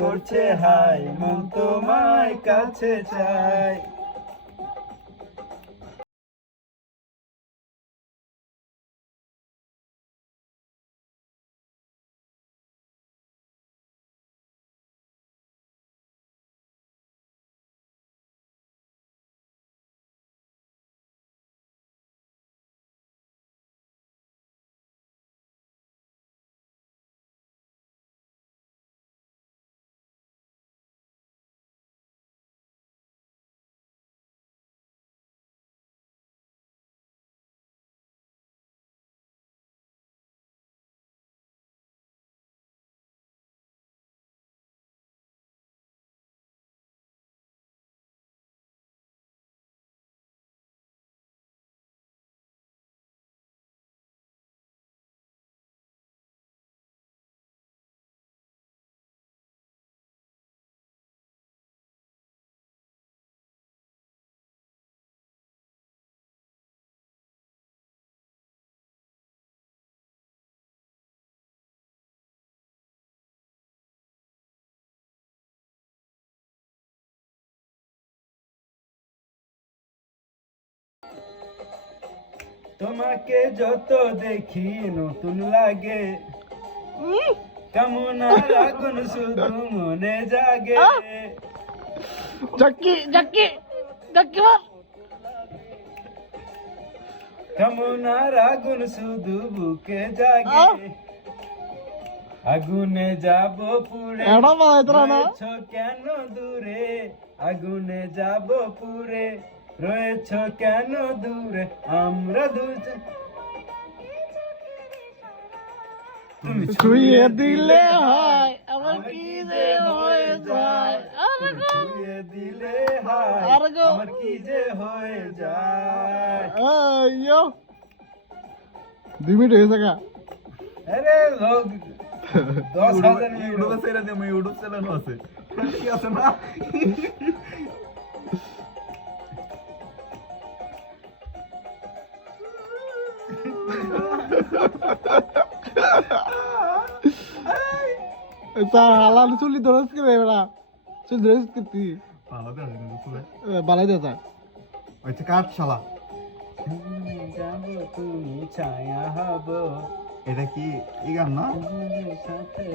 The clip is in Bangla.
করছে হাই, মন তোমায় কাছে চায়। তোমাকে যত দেখি নতুন লাগে, কেমন আগুন শুধু মনে জাগে। জাক্কি জাক্কি জাক্কি মার। কেমন আগুন শুধু বুকে জাগে, আগুনে যাব পুড়ে, রয়েছ কেন দূরে, আগুনে যাব পুড়ে, রয়েছ কেন দূরে, আমরা দুজন। তুমি ছুঁয়ে দিলে হয় আমার কি যে হয়ে যায়। ছুঁয়ে দিলে হয় আমার কি যে হয়ে যায়। 2 মিনিট হয়েছে গা। আরে লোক 10,000 ইউটিউবে ছেড়ে দিও, ইউটিউব চ্যানেল আছে, কি আছে না? হালাল চুলি ধরেছ কি রে বেড়া? চুল ধরেছ কি তুই? পালাতে আসে কিন্তু চলে। বালাই দে যায়। আচ্ছা কাট শালা। যাব তুমি ছায়া হব, এটা কি এই গান না? সাথে